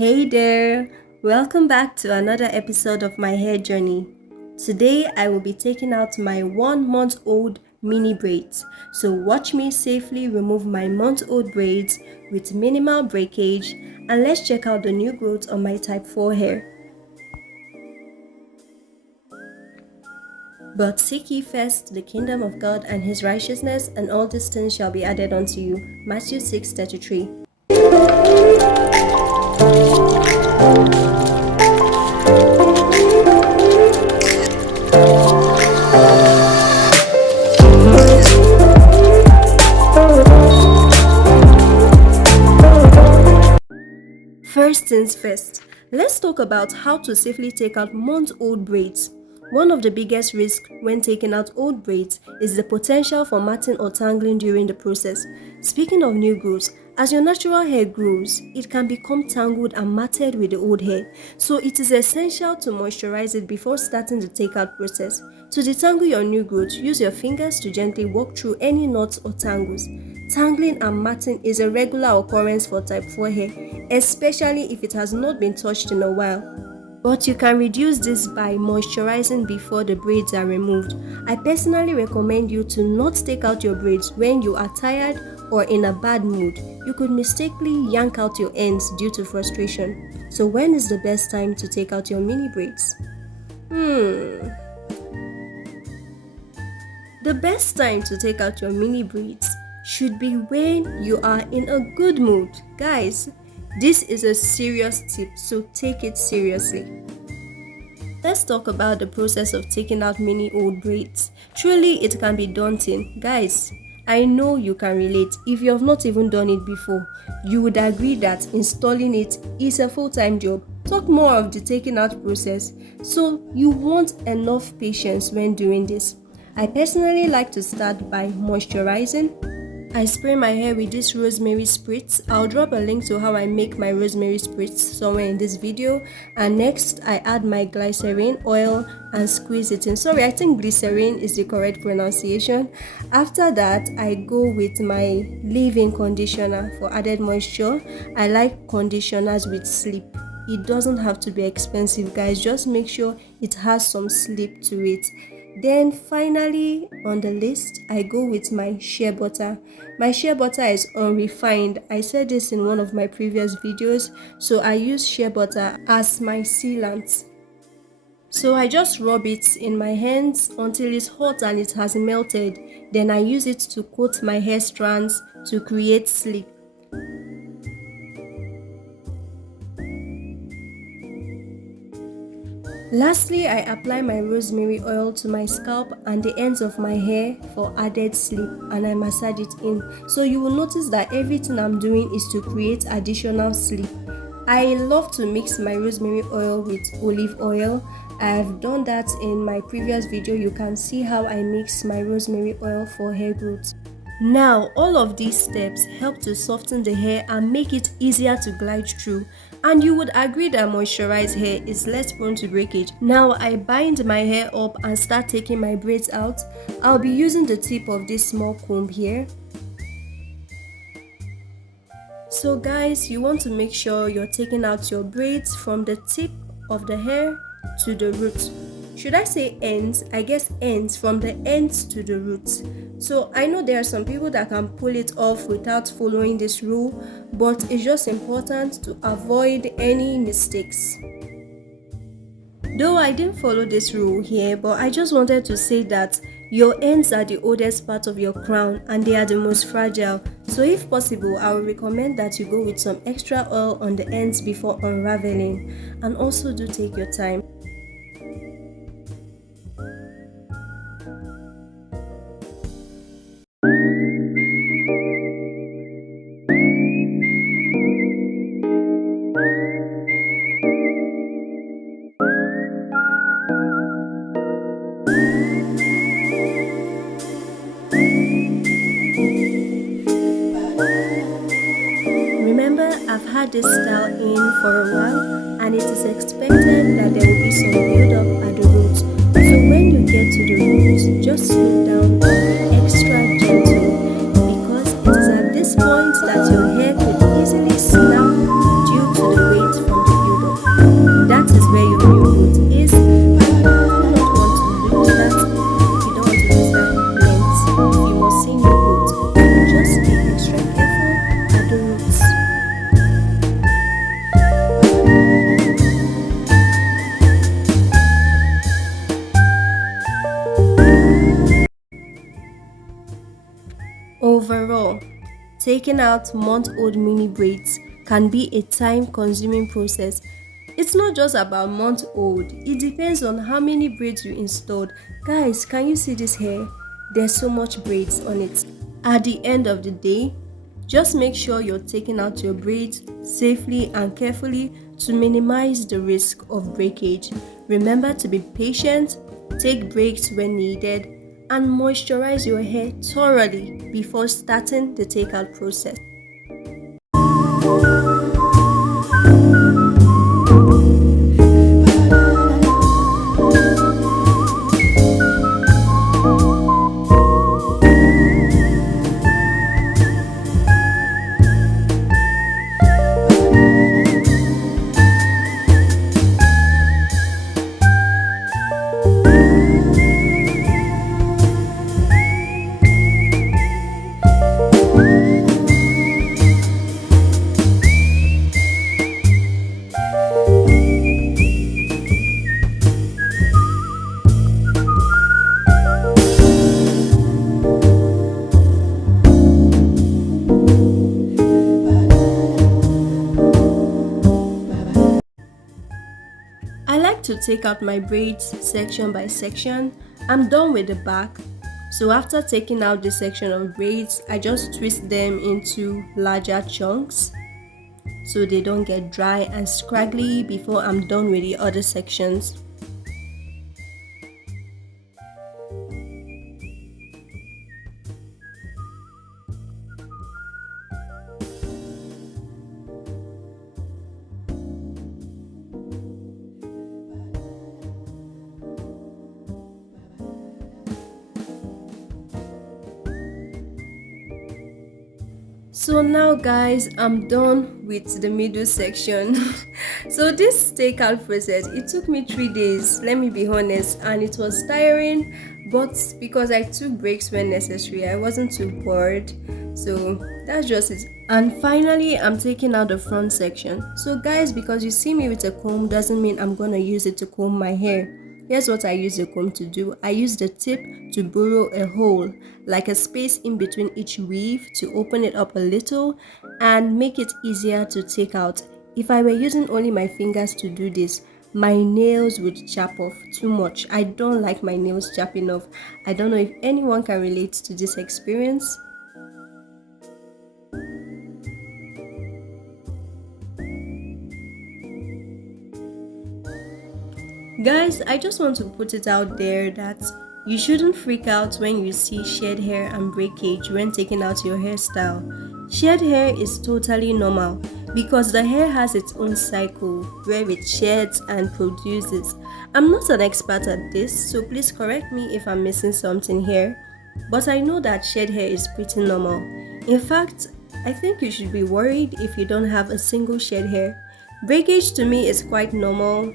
Hey there! Welcome back to another episode of my hair journey. Today I will be taking out my 1-month-old mini braids. So watch me safely remove my month-old braids with minimal breakage, and let's check out the new growth on my type 4 hair. But seek ye first the kingdom of God and his righteousness, and all these things shall be added unto you. Matthew 6:33. First things first, let's talk about how to safely take out month-old braids. One of the biggest risks when taking out old braids is the potential for matting or tangling during the process. Speaking of new growths, as your natural hair grows, it can become tangled and matted with the old hair, so it is essential to moisturize it before starting the takeout process. To detangle your new growth, use your fingers to gently walk through any knots or tangles. Tangling and matting is a regular occurrence for type 4 hair, especially if it has not been touched in a while. But you can reduce this by moisturizing before the braids are removed. I personally recommend you to not take out your braids when you are tired or in a bad mood. You could mistakenly yank out your ends due to frustration. So when is the best time to take out your mini braids? The best time to take out your mini braids should be when you are in a good mood. Guys, this is a serious tip, so take it seriously. Let's talk about the process of taking out mini old braids. Truly, it can be daunting. Guys, I know you can relate. If you have not even done it before, you would agree that installing it is a full-time job. Talk more of the taking out process, so you want enough patience when doing this. I personally like to start by moisturizing. I spray my hair with this rosemary spritz. I'll drop a link to how I make my rosemary spritz somewhere in this video. And next, I add my glycerin oil and squeeze it in. Sorry, I think glycerin is the correct pronunciation. After that, I go with my leave-in conditioner for added moisture. I like conditioners with slip. It doesn't have to be expensive, guys. Just make sure it has some slip to it. Then finally on the list, I go with my shea butter. My shea butter is unrefined. I said this in one of my previous videos, so I use shea butter as my sealant. So I just rub it in my hands until it's hot and it has melted. Then I use it to coat my hair strands to create slip. Lastly, I apply my rosemary oil to my scalp and the ends of my hair for added slip, and I massage it in. So you will notice that everything I'm doing is to create additional slip. I love to mix my rosemary oil with olive oil. I have done that in my previous video. You can see how I mix my rosemary oil for hair growth. Now, all of these steps help to soften the hair and make it easier to glide through. And you would agree that moisturized hair is less prone to breakage. Now, I bind my hair up and start taking my braids out. I'll be using the tip of this small comb here. So guys, you want to make sure you're taking out your braids from the tip of the hair to the root. Should I say ends? I guess ends, from the ends to the roots. So I know there are some people that can pull it off without following this rule, but it's just important to avoid any mistakes. Though I didn't follow this rule here, but I just wanted to say that your ends are the oldest part of your crown and they are the most fragile. So if possible, I would recommend that you go with some extra oil on the ends before unraveling, and also do take your time. Remember, I've had this style in for a while, and it is expected that there will be some build up at the roots. So when you get to the roots, just slow down and be extra gentle, because it is at this point that your hair could easily snap due to the weight from taking out month-old mini braids can be a time-consuming process. It's not just about month-old, it depends on how many braids you installed. Guys, can you see this hair? There's so much braids on it. At the end of the day, just make sure you're taking out your braids safely and carefully to minimize the risk of breakage. Remember to be patient, take breaks when needed, and moisturize your hair thoroughly before starting the takeout process. I like to take out my braids section by section. I'm done with the back. So after taking out this section of braids, I just twist them into larger chunks so they don't get dry and scraggly before I'm done with the other sections. So now guys, I'm done with the middle section. So this takeout process, it took me 3 days, let me be honest, and it was tiring, but because I took breaks when necessary, I wasn't too bored. So that's just it. And finally, I'm taking out the front section. So guys, because you see me with a comb doesn't mean I'm gonna use it to comb my hair. Here's what I use the comb to do. I use the tip to burrow a hole, like a space in between each weave, to open it up a little and make it easier to take out. If I were using only my fingers to do this, my nails would chap off too much. I don't like my nails chapping off. I don't know if anyone can relate to this experience. Guys, I just want to put it out there that you shouldn't freak out when you see shed hair and breakage when taking out your hairstyle. Shed hair is totally normal because the hair has its own cycle where it sheds and produces. I'm not an expert at this, so please correct me if I'm missing something here, but I know that shed hair is pretty normal. In fact, I think you should be worried if you don't have a single shed hair. Breakage to me is quite normal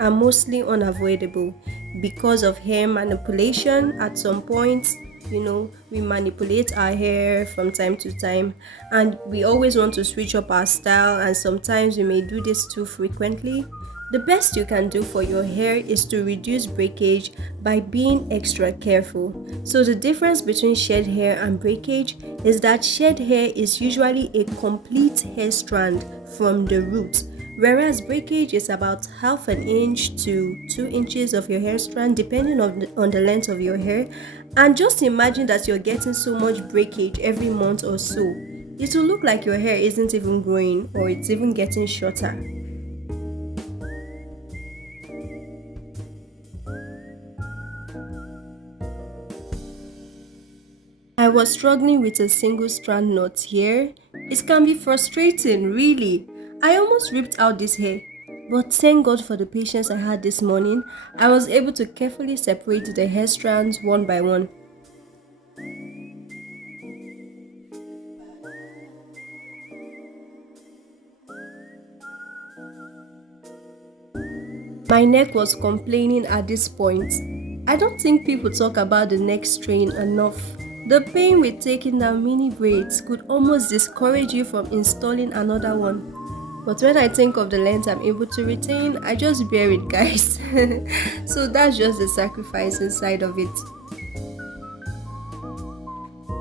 are mostly unavoidable because of hair manipulation. At some point, we manipulate our hair from time to time, and we always want to switch up our style, and sometimes we may do this too frequently. The best you can do for your hair is to reduce breakage by being extra careful. So the difference between shed hair and breakage is that shed hair is usually a complete hair strand from the root, whereas breakage is about half an inch to 2 inches of your hair strand depending on the length of your hair. And just imagine that you're getting so much breakage every month or so. It will look like your hair isn't even growing, or it's even getting shorter. I was struggling with a single strand knot here. It can be frustrating, really. I almost ripped out this hair, but thank God for the patience I had this morning. I was able to carefully separate the hair strands one by one. My neck was complaining at this point. I don't think people talk about the neck strain enough. The pain with taking down mini braids could almost discourage you from installing another one. But when I think of the length I'm able to retain, I just bear it, guys. So that's just the sacrifice inside of it.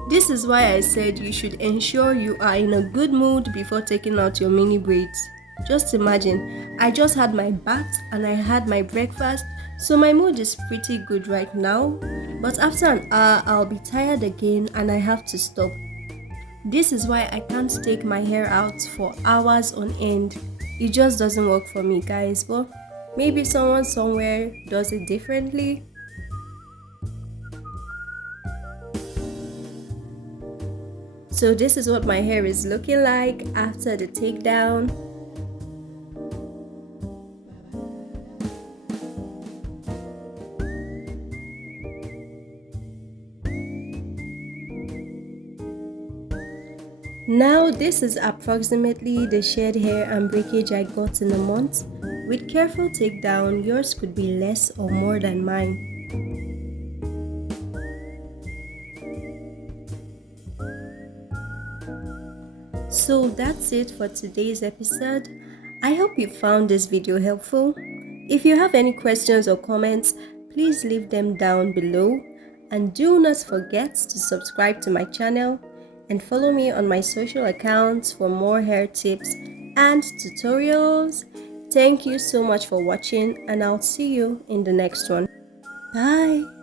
This is why I said you should ensure you are in a good mood before taking out your mini braids. Just imagine, I just had my bath and I had my breakfast, so my mood is pretty good right now. But after an hour, I'll be tired again and I have to stop. This is why I can't take my hair out for hours on end. It just doesn't work for me, guys. But maybe someone somewhere does it differently. So this is what my hair is looking like after the takedown. Now this is approximately the shed hair and breakage I got in a month. With careful takedown, yours could be less or more than mine. So that's it for today's episode. I hope you found this video helpful. If you have any questions or comments, please leave them down below. And do not forget to subscribe to my channel and follow me on my social accounts for more hair tips and tutorials. Thank you so much for watching, and I'll see you in the next one. Bye!